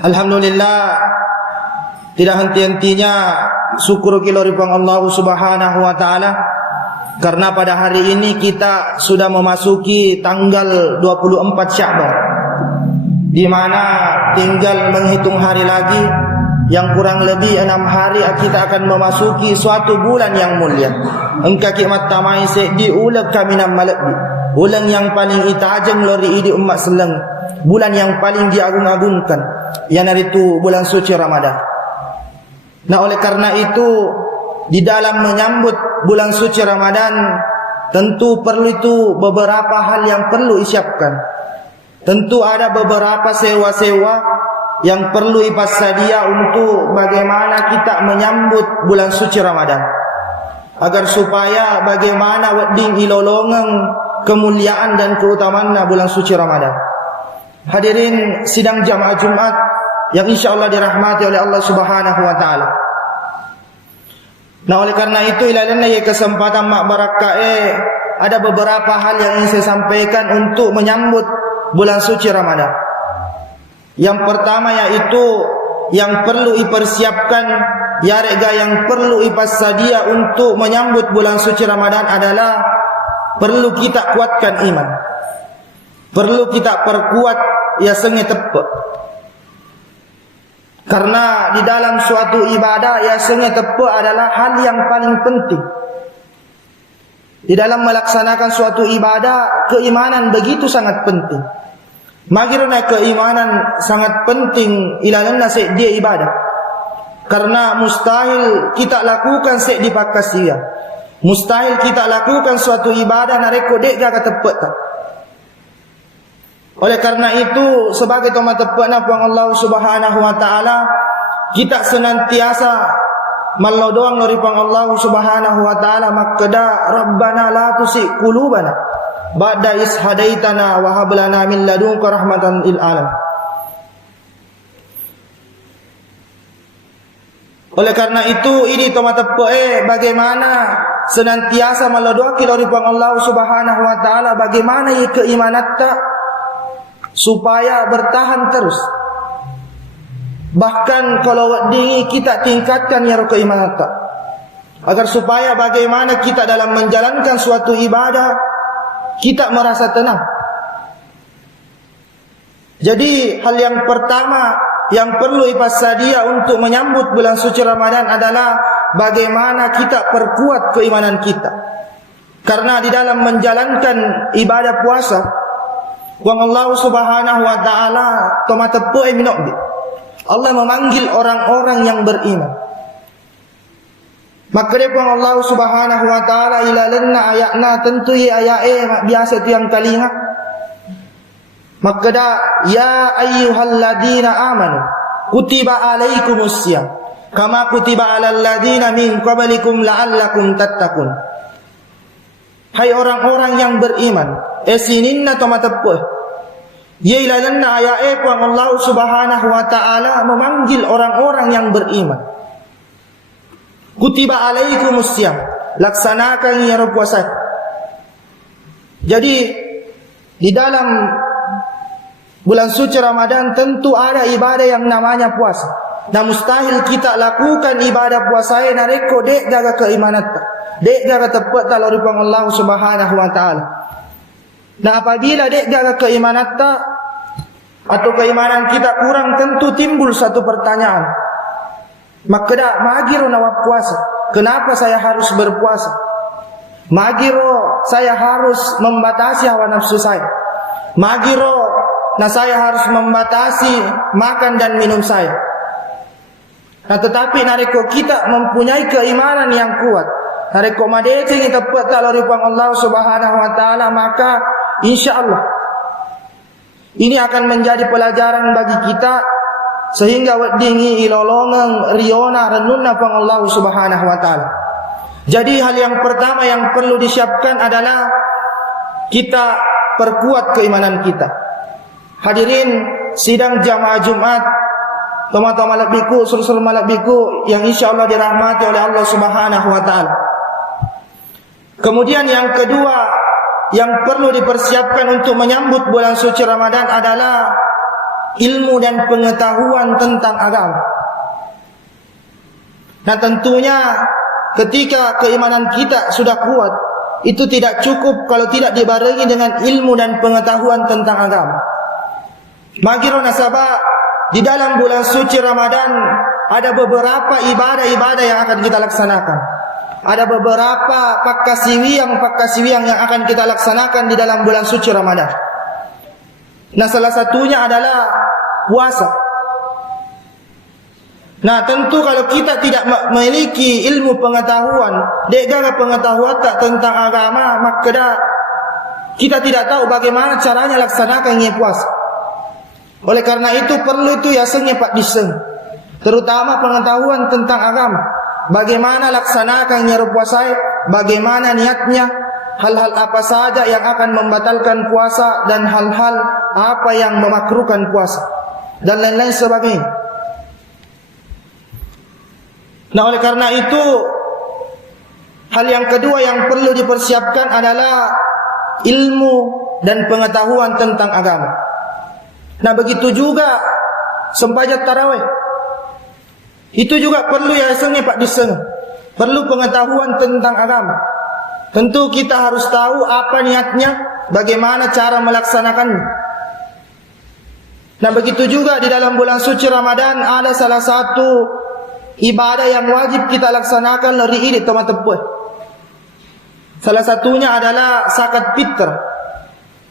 Alhamdulillah, tidak henti-hentinya syukur kita kepada Allah Subhanahu wa taala karena pada hari ini kita sudah memasuki tanggal 24 Sya'ban, di mana tinggal menghitung hari lagi yang kurang lebih 6 hari kita akan memasuki suatu bulan yang mulia. Engkau kiamat tamai di ulang kaminam malakbi, bulan yang paling itajeng lori di umat seleng, bulan yang paling diagung-agungkan, yang itu bulan suci Ramadan. Nah, oleh karena itu di dalam menyambut bulan suci Ramadan tentu perlu itu beberapa hal yang perlu disiapkan. Tentu ada beberapa sewa-sewa yang perlu ipasadia untuk bagaimana kita menyambut bulan suci Ramadan, agar supaya bagaimana wedding ilolongan kemuliaan dan keutamaan bulan suci Ramadan. Hadirin sidang jamaah Jumat yang insyaallah dirahmati oleh Allah Subhanahu wa taala. Nah, oleh karena itu ilalana kesempatan mak barakah ada beberapa hal yang ingin saya sampaikan untuk menyambut bulan suci Ramadan. Yang pertama yaitu yang perlu dipersiapkan yang perlu ipasadia untuk menyambut bulan suci Ramadan adalah perlu kita kuatkan iman. Perlu kita perkuat sengit tepe. Karena di dalam suatu ibadah sengit tepe adalah hal yang paling penting. Di dalam melaksanakan suatu ibadah, keimanan begitu sangat penting. Magirna keimanan sangat penting ilalanna dia ibadah. Karena mustahil kita lakukan di pakasia. Mustahil kita lakukan suatu ibadah nareko dek jaga tepat. Oleh karena itu sebagai tomat tepatna puang Allah Subhanahu wa taala, kita senantiasa mallodoang lori puang Allah Subhanahu wa taala makada Rabbana la tusik qulubana ba'da is hadaitana wa hab lana min ladunka rahmatan lil alam. Oleh karena itu ini tomat tepe bagaimana senantiasa mallodoa lori puang Allah Subhanahu wa taala bagaimana keimanata supaya bertahan terus. Bahkan kalau dini kita tingkatkan keimanan tak, agar supaya bagaimana kita dalam menjalankan suatu ibadah kita merasa tenang. Jadi hal yang pertama yang perlu ipasadia untuk menyambut bulan suci Ramadan adalah bagaimana kita perkuat keimanan kita. Karena di dalam menjalankan ibadah puasa Allah Subhanahu wa taala tomatepo minokbi. Allah memanggil orang-orang yang beriman. Maka dia Allah Subhanahu wa taala ilalanna ayatna tentu ayat biasa itu yang kalinga. Maka ya ayyuhalladzina amanu kutiba alaikumusiyam kama kutiba alal ladzina min qablikum la'allakum tattaqun. Hai orang-orang yang beriman, sininna tomatepo. Yailalanna ayat Allah Subhanahu wa taala memanggil orang-orang yang beriman. Kutiba alaikumusiyam, laksanakan puasa. Jadi di dalam bulan suci Ramadan tentu ada ibadah yang namanya puasa. Nah, mustahil kita lakukan ibadah puasa nareko dek jaga keimanan tak. Dek jaga tepat talori pang Allah Subhanahu wa taala. Nah, apabila dek jaga keimanan tak atau keimanan kita kurang, tentu timbul satu pertanyaan. Maka magiro nawab puasa. Kenapa saya harus berpuasa? Magiro saya harus membatasi hawa nafsu saya. Magiro saya harus membatasi makan dan minum saya. Nah, tetapi nareko kita mempunyai keimanan yang kuat. Nareko madece ini tepat talori pang Allah Subhanahu wa taala, maka insyaallah ini akan menjadi pelajaran bagi kita sehingga weddingi ilolongan riona renunna pang Allah Subhanahu wa taala. Jadi hal yang pertama yang perlu disiapkan adalah kita perkuat keimanan kita. Hadirin sidang jamaah Jumat, teman-teman malak biku, sur-sur malak biku yang insyaallah dirahmati oleh Allah Subhanahu wa taala. Kemudian yang kedua yang perlu dipersiapkan untuk menyambut bulan suci Ramadan adalah ilmu dan pengetahuan tentang agama. Nah tentunya ketika keimanan kita sudah kuat, itu tidak cukup kalau tidak dibarengi dengan ilmu dan pengetahuan tentang agama. Magiro nasabah, di dalam bulan suci Ramadan ada beberapa ibadah-ibadah yang akan kita laksanakan. Ada beberapa pakkasiwiang yang akan kita laksanakan di dalam bulan suci Ramadan. Nah salah satunya adalah puasa. Nah tentu kalau kita tidak memiliki ilmu pengetahuan, degaga pengetahuan tak tentang agama, maka kita tidak tahu bagaimana caranya laksanakan puasa. Oleh karena itu perlu itu yasengnya Pak Diseng, terutama pengetahuan tentang agama. Bagaimana laksanakan puasa, bagaimana niatnya, hal-hal apa saja yang akan membatalkan puasa dan hal-hal apa yang memakruhkan puasa dan lain-lain sebagainya. Nah oleh karena itu, hal yang kedua yang perlu dipersiapkan adalah ilmu dan pengetahuan tentang agama. Nah begitu juga sembajat tarawih, itu juga perlu yasengnya Pak Diseng, perlu pengetahuan tentang agama. Tentu kita harus tahu apa niatnya, bagaimana cara melaksanakannya. Nah begitu juga di dalam bulan suci Ramadan ada salah satu ibadah yang wajib kita laksanakan dari ini teman-teman. Salah satunya adalah zakat fitrah.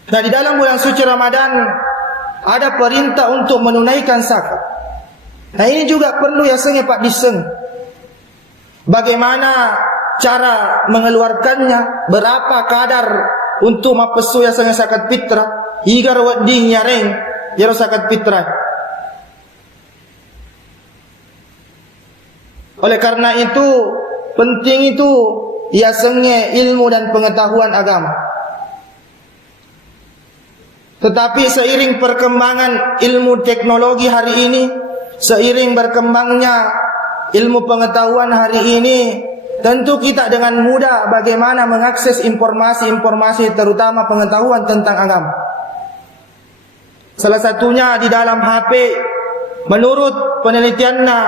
Nah di dalam bulan suci Ramadan ada perintah untuk menunaikan zakat. Nah ini juga perlu yasengnya Pak Diseng, bagaimana cara mengeluarkannya, berapa kadar untuk mapesu yasengnya zakat fitrah, hingga wedding nyareng jero zakat fitrah. Oleh karena itu penting itu yasengnya ilmu dan pengetahuan agama. Tetapi seiring perkembangan ilmu teknologi hari ini, seiring berkembangnya ilmu pengetahuan hari ini, tentu kita dengan mudah bagaimana mengakses informasi-informasi terutama pengetahuan tentang agama. Salah satunya di dalam HP. Menurut penelitiannya,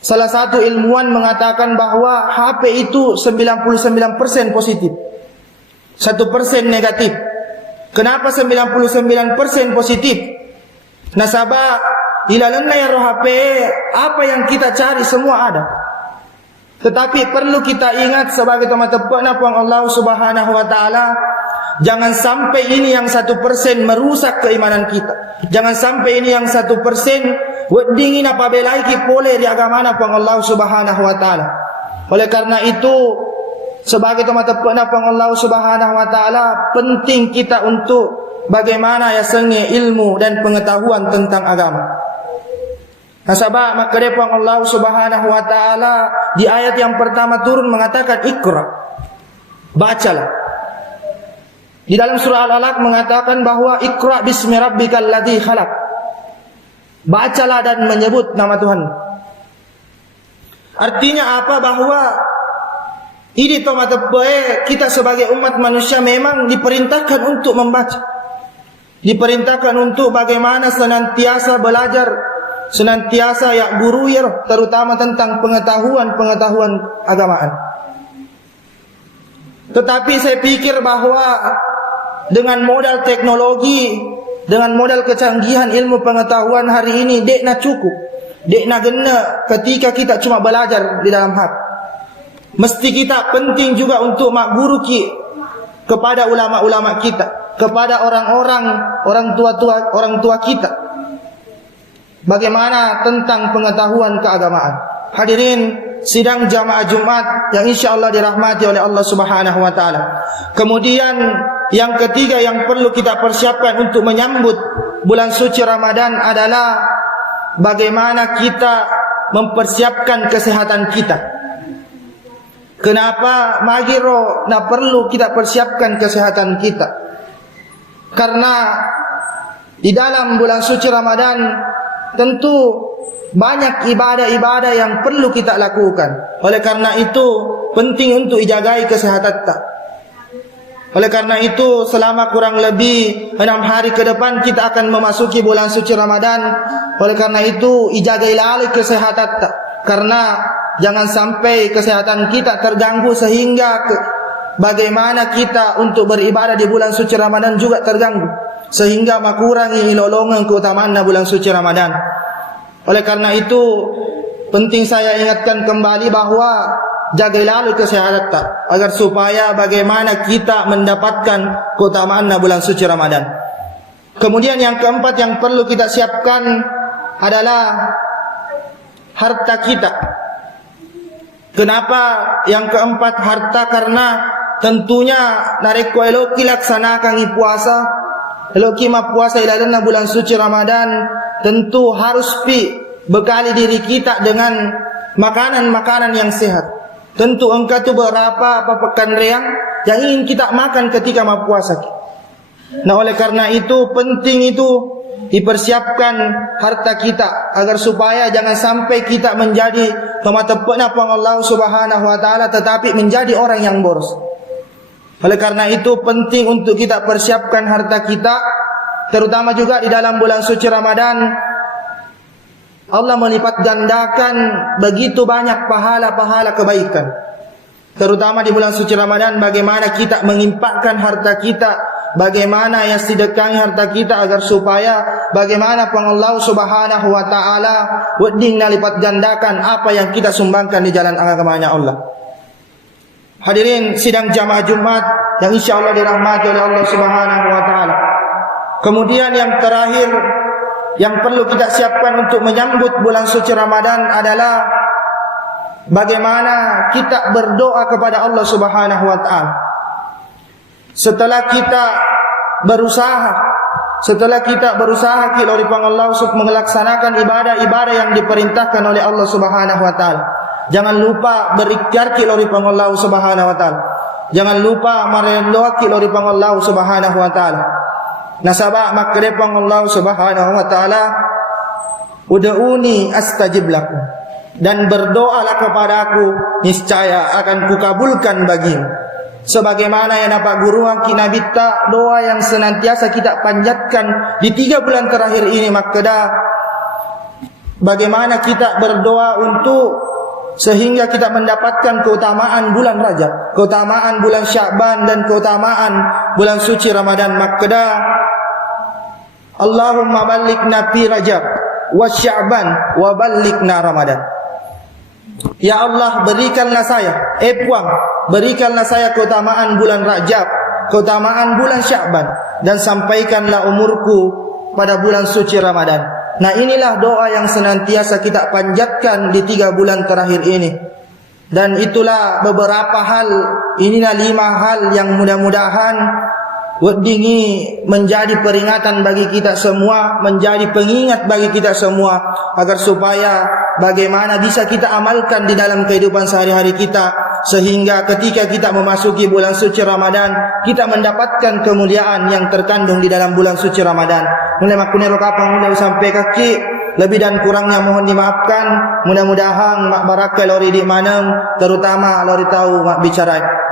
salah satu ilmuwan mengatakan bahwa HP itu 99% positif, 1% negatif. Kenapa 99% positif? Nasabah ilalanna ya roh HP, apa yang kita cari semua ada. Tetapi perlu kita ingat sebagai teman-teman Allah Subhanahu wa taala, jangan sampai ini yang 1% merusak keimanan kita. Jangan sampai ini yang 1% weddingin apabila iki boleh di agama Allah Subhanahu wa taala. Oleh karena itu sebagai teman-teman Allah Subhanahu wa taala, penting kita untuk bagaimana yasengnya ilmu dan pengetahuan tentang agama. Nasabah maka depan Allah Subhanahu wa taala di ayat yang pertama turun mengatakan Iqra, bacalah. Di dalam surah Al-Alaq mengatakan bahwa Iqra bismi rabbikal ladzi khalaq, bacalah dan menyebut nama Tuhan. Artinya apa? Bahwa ini teman-teman, kita sebagai umat manusia memang diperintahkan untuk membaca, diperintahkan untuk bagaimana senantiasa belajar, senantiasa ya guru ya, terutama tentang pengetahuan agamaan. Tetapi saya pikir bahwa dengan modal teknologi, dengan modal kecanggihan ilmu pengetahuan hari ini, dekna cukup, dekna gena ketika kita cuma belajar di dalam hati. Mesti kita penting juga untuk mak guru kepada ulama-ulama kita, kepada orang tua kita. Bagaimana tentang pengetahuan keagamaan. Hadirin sidang jamaah Jumat yang insyaallah dirahmati oleh Allah Subhanahu wa taala. Kemudian yang ketiga yang perlu kita persiapkan untuk menyambut bulan suci Ramadan adalah bagaimana kita mempersiapkan kesehatan kita. Kenapa magiro perlu kita persiapkan kesehatan kita? Karena di dalam bulan suci Ramadan tentu banyak ibadah-ibadah yang perlu kita lakukan. Oleh karena itu penting untuk dijagai kesehatan kita. Oleh karena itu selama kurang lebih 6 hari ke depan kita akan memasuki bulan suci Ramadan. Oleh karena itu ijagailah kesehatan, karena jangan sampai kesehatan kita terganggu sehingga bagaimana kita untuk beribadah di bulan suci Ramadan juga terganggu, sehingga mengurangi ilolongan keutamaan bulan suci Ramadan. Oleh karena itu penting saya ingatkan kembali bahwa jagailah kesehatan agar supaya bagaimana kita mendapatkan keutamaan bulan suci Ramadan. Kemudian yang keempat yang perlu kita siapkan adalah harta kita. Kenapa yang keempat harta? Karena tentunya nareko eloki laksanakan puasa, eloki ma puasa iladan bulan suci Ramadan, tentu harus bekali diri kita dengan makanan-makanan yang sehat. Tentu engkau tu berapa pekan riang yang ingin kita makan ketika mau puasa. Nah oleh karena itu penting itu dipersiapkan harta kita agar supaya jangan sampai kita menjadi pematepena Allah Subhanahu wa taala tetapi menjadi orang yang boros. Oleh karena itu penting untuk kita persiapkan harta kita, terutama juga di dalam bulan suci Ramadan. Allah melipat gandakan begitu banyak pahala-pahala kebaikan. Terutama di bulan suci Ramadan, bagaimana kita mengimpakkan harta kita, bagaimana yang sedekahkan harta kita agar supaya bagaimana Allah Subhanahu wa taala wedding lipat gandakan apa yang kita sumbangkan di jalan agamanya Allah. Hadirin sidang jamaah Jumat yang insyaallah dirahmati oleh Allah Subhanahu wa taala. Kemudian yang terakhir yang perlu kita siapkan untuk menyambut bulan suci Ramadan adalah bagaimana kita berdoa kepada Allah Subhanahu wa taala. Setelah kita berusaha kilori Allah untuk melaksanakan ibadah-ibadah yang diperintahkan oleh Allah Subhanahu wa taala. Jangan lupa berikhtiar kilori Allah Subhanahu wa taala. Jangan lupa merendoa kilori Allah Subhanahu wa taala. Nasaba makrepang Allah Subhanahu wa taala, ud'uni astajib lakum, dan berdoalah kepadaku niscaya akan kukabulkan bagimu. Sebagaimana yang dapat guru kita minta doa yang senantiasa kita panjatkan di 3 bulan terakhir ini, maka bagaimana kita berdoa untuk sehingga kita mendapatkan keutamaan bulan Rajab, keutamaan bulan Sya'ban dan keutamaan bulan suci Ramadan. Maka Allahumma ballighna fi Rajab wa Sya'ban wa ballighna Ramadan. Ya Allah, berikanlah saya berikanlah saya keutamaan bulan Rajab, keutamaan bulan Sya'ban, dan sampaikanlah umurku pada bulan suci Ramadan. Nah inilah doa yang senantiasa kita panjatkan di 3 bulan terakhir ini. Dan itulah beberapa hal, inilah 5 hal yang mudah-mudahan ini menjadi peringatan bagi kita semua, menjadi pengingat bagi kita semua, agar supaya bagaimana bisa kita amalkan di dalam kehidupan sehari-hari kita, sehingga ketika kita memasuki bulan suci Ramadan, kita mendapatkan kemuliaan yang terkandung di dalam bulan suci Ramadan. Mulai makunero kapang mulai sampai kaki, lebih dan kurangnya mohon dimaafkan. Mudah-mudahan mak barakah lori di manang, terutama lori tahu mak bicara.